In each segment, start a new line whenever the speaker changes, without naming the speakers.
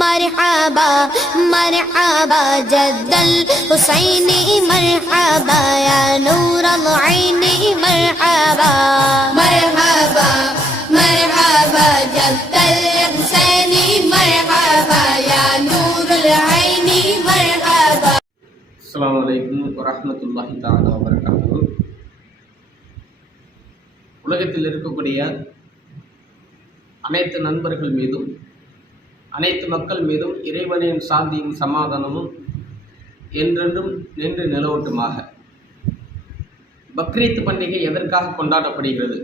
مرحبا مرحبا جد الحسين مرحبا يا نور العين مرحبا
مرحبا مرحبا جد الحسين مرحبا يا نور العين مرحبا
அஸ்ஸலாமு அலைக்கும் வரஹ்மத்துல்லாஹி தஆலா வபரகாத்துஹு உலகத்தில் இருக்கக்கூடிய அனைத்து நண்பர்கள் மீதும் அனைத்து மக்கள் மீதும் இறைவனின் சாந்தியும் சமாதானமும் என்றென்றும் நின்று நிலவட்டுமாக. பக்ரீத் பண்டிகை எதற்காக கொண்டாடப்படுகிறது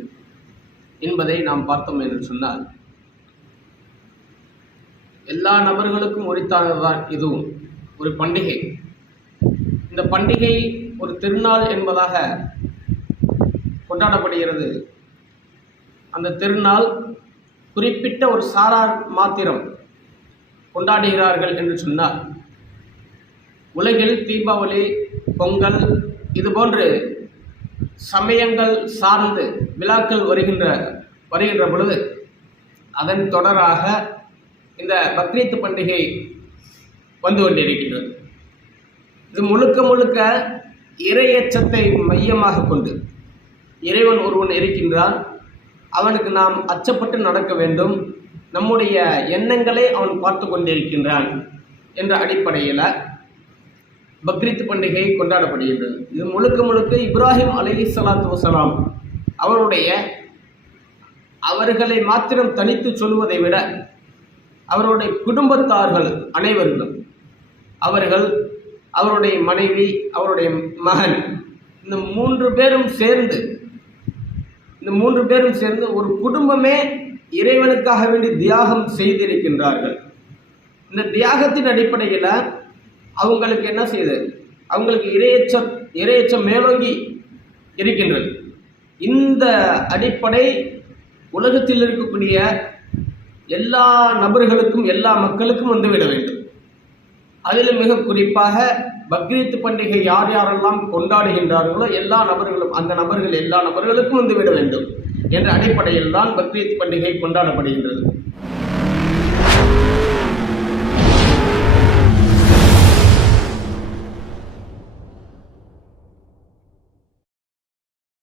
என்பதை நாம் பார்த்தோம் என்று சொன்னால் எல்லா நபர்களுக்கும் உரித்தானதுதான் இதுவும். ஒரு பண்டிகை. இந்த பண்டிகை ஒரு திருநாள் என்பதாக கொண்டாடப்படுகிறது. அந்த திருநாள் குறிப்பிட்ட ஒரு சாரார் மாத்திரம் கொண்டாடுகிறார்கள் என்று சொன்னால் உலகில் தீபாவளி பொங்கல் இது போன்று சமயங்கள் சார்ந்து விழாக்கள் வருகின்ற வருகின்ற பொழுது அதன் தொடராக இந்த பக்ரீத் பண்டிகை வந்து கொண்டிருக்கின்றது. இது முழுக்க முழுக்க இறையச்சத்தை மையமாக கொண்டு இறைவன் ஒருவன் இருக்கின்றான். அவனுக்கு நாம் அச்சப்பட்டு நடக்க வேண்டும். நம்முடைய எண்ணங்களை அவன் பார்த்து கொண்டிருக்கின்றான் என்ற அடிப்படையில் பக்ரீத் பண்டிகை கொண்டாடப்படுகின்றது. இது முழுக்க முழுக்க இப்ராஹிம் அலி சலாத்து வசலாம் அவருடைய அவர்களை மாத்திரம் தனித்து சொல்வதை விட அவருடைய குடும்பத்தார்கள் அனைவர்களும் அவர்கள் அவருடைய மனைவி அவருடைய மகன் இந்த மூன்று பேரும் சேர்ந்து இந்த மூன்று பேரும் சேர்ந்து ஒரு குடும்பமே இறைவனுக்காக வேண்டி தியாகம் செய்திருக்கின்றார்கள். இந்த தியாகத்தின் அடிப்படையில் அவங்களுக்கு என்ன செய்யுது அவங்களுக்கு இரையச்சம் இரையச்சம் மேலோங்கி இருக்கின்றது. இந்த அடிப்படை உலகத்தில் இருக்கக்கூடிய எல்லா நபர்களுக்கும் எல்லா மக்களுக்கும் வந்துவிட வேண்டும். அதில் மிக குறிப்பாக பக்ரீத் பண்டிகை யார் யாரெல்லாம் கொண்டாடுகின்றார்களோ எல்லா நபர்களும் அந்த நபர்கள் எல்லா நபர்களுக்கும் வந்துவிட வேண்டும். என்ற அடிப்படையில் தான் பக்ரீத் பண்டிகை கொண்டாடப்படுகின்றது.